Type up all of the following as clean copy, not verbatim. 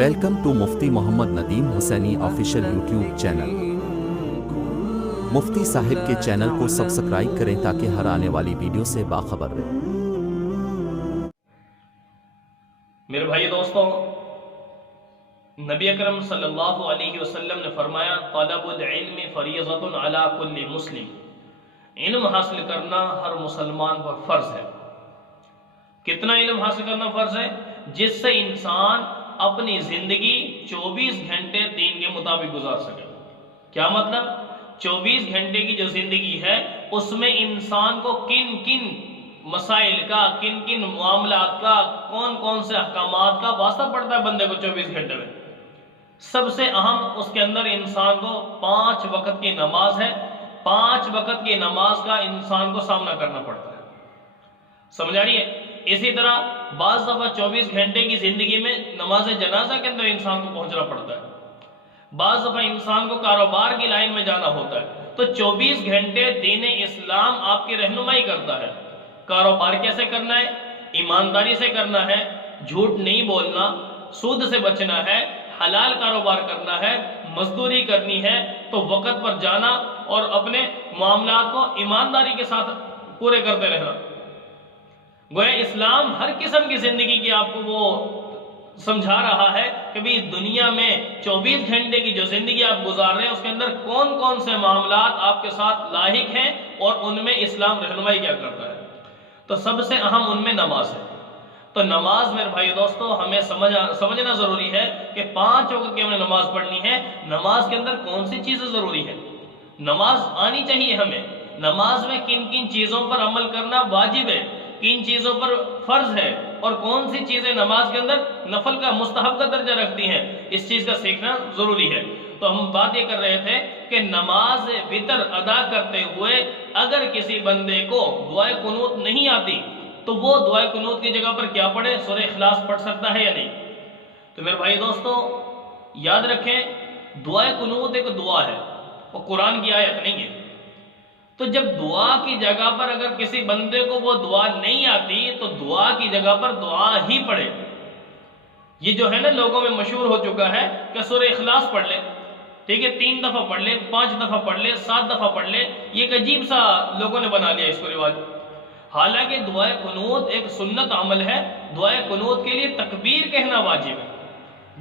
Welcome to Mufti Muhammad Nadeem Hussaini official YouTube channel. Mufti صاحب کے channel کو سبسکرائب کریں تاکہ ہر آنے والی ویڈیو سے باخبر رہیں۔ میرے بھائی دوستوں، نبی اکرم صلی اللہ علیہ وسلم نے فرمایا طلب العلم فریضۃ علی کل مسلم، علم حاصل کرنا ہر مسلمان پر فرض ہے۔ کتنا علم حاصل کرنا فرض ہے؟ جس سے انسان اپنی زندگی 24 گھنٹے دین کے مطابق گزار سکے۔ کیا مطلب؟ 24 گھنٹے کی جو زندگی ہے اس میں انسان کو کن کن مسائل کا، کن کن معاملات کا، کون کون سے احکامات کا واسطہ پڑتا ہے بندے کو 24 گھنٹے میں۔ سب سے اہم اس کے اندر انسان کو 5 وقت کی نماز ہے۔ 5 وقت کی نماز کا انسان کو سامنا کرنا پڑتا ہے۔ سمجھ آ رہی ہے؟ اسی طرح بعض دفعہ 24 گھنٹے کی زندگی میں نماز جنازہ کے اندر انسان کو پہنچنا پڑتا ہے۔ بعض دفعہ انسان کو کاروبار کی لائن میں جانا ہوتا ہے۔ تو 24 گھنٹے دین اسلام آپ کی رہنمائی کرتا ہے۔ کاروبار کیسے کرنا ہے؟ ایمانداری سے کرنا ہے، جھوٹ نہیں بولنا، سود سے بچنا ہے، حلال کاروبار کرنا ہے، مزدوری کرنی ہے، تو وقت پر جانا اور اپنے معاملات کو ایمانداری کے ساتھ پورے کرتے رہنا۔ گویا اسلام ہر قسم کی زندگی کی آپ کو وہ سمجھا رہا ہے کہ بھی دنیا میں 24 گھنٹے کی جو زندگی آپ گزار رہے ہیں اس کے اندر کون کون سے معاملات آپ کے ساتھ لاحق ہیں اور ان میں اسلام رہنمائی کیا کرتا ہے۔ تو سب سے اہم ان میں نماز ہے۔ تو نماز میرے بھائی دوستو ہمیں سمجھنا ضروری ہے کہ 5 وقت کی ہمیں نماز پڑھنی ہے۔ نماز کے اندر کون سی چیزیں ضروری ہے؟ نماز آنی چاہیے ہمیں۔ نماز میں کن کن چیزوں پر عمل کرنا واجب ہے، کن چیزوں پر فرض ہے، اور کون سی چیزیں نماز کے اندر نفل کا، مستحب کا درجہ رکھتی ہیں، اس چیز کا سیکھنا ضروری ہے۔ تو ہم بات یہ کر رہے تھے کہ نماز وتر ادا کرتے ہوئے اگر کسی بندے کو دعائے قنوت نہیں آتی تو وہ دعائے قنوت کی جگہ پر کیا پڑھے؟ سورہ اخلاص پڑھ سکتا ہے یا نہیں؟ تو میرے بھائی دوستو یاد رکھیں، دعائے قنوت ایک دعا ہے، وہ قرآن کی آیت نہیں ہے۔ تو جب دعا کی جگہ پر اگر کسی بندے کو وہ دعا نہیں آتی تو دعا کی جگہ پر دعا ہی پڑھے۔ یہ جو ہے نا لوگوں میں مشہور ہو چکا ہے کہ سورہ اخلاص پڑھ لے، ٹھیک ہے، 3 دفعہ پڑھ لے، 5 دفعہ پڑھ لے، 7 دفعہ پڑھ لے، یہ ایک عجیب سا لوگوں نے بنا لیا اس کو رواج۔ حالانکہ دعائے قنوت ایک سنت عمل ہے۔ دعائے قنوت کے لیے تکبیر کہنا واجب ہے۔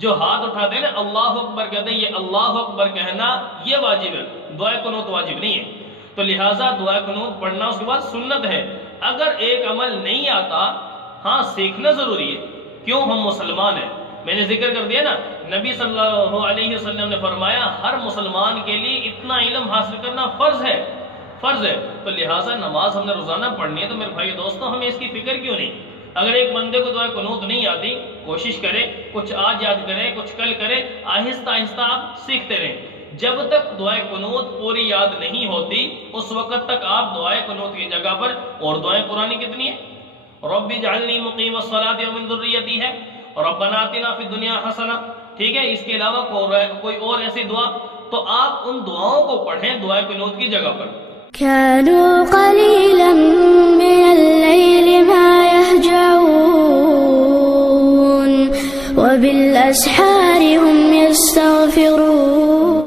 جو ہاتھ اٹھاتے ہیں نا اللہ اکبر کہتے ہیں، یہ اللہ اکبر کہنا یہ واجب ہے، دعائے قنوت واجب نہیں ہے۔ تو لہٰذا دعائے قنوت پڑھنا اس کے بعد سنت ہے۔ اگر ایک عمل نہیں آتا، ہاں سیکھنا ضروری ہے، کیوں؟ ہم مسلمان ہیں۔ میں نے ذکر کر دیا نا، نبی صلی اللہ علیہ وسلم نے فرمایا ہر مسلمان کے لیے اتنا علم حاصل کرنا فرض ہے، فرض ہے۔ تو لہٰذا نماز ہم نے روزانہ پڑھنی ہے۔ تو میرے بھائی دوستوں ہمیں اس کی فکر کیوں نہیں؟ اگر ایک بندے کو دعائے قنوت نہیں آتی، کوشش کرے، کچھ آج یاد کرے، کچھ کل کرے، آہستہ آہستہ آپ سیکھتے رہیں۔ جب تک دعائے قنوت پوری یاد نہیں ہوتی اس وقت تک آپ دعائے قنوت کی جگہ پر اور دعائیں قرآنی کتنی ہیں؟ رب اجعلنی مقیم الصلاۃ ومن ذریتی ہے، ربنا آتنا فی الدنیا حسنہ، ٹھیک ہے۔ اس کے علاوہ کوئی اور ایسی دعا، تو آپ ان دعاؤں کو پڑھیں دعائے قنوت کی جگہ پر۔ كانوا قليلا من الليل ما يهجعون وبالأسحار هم يستغفرون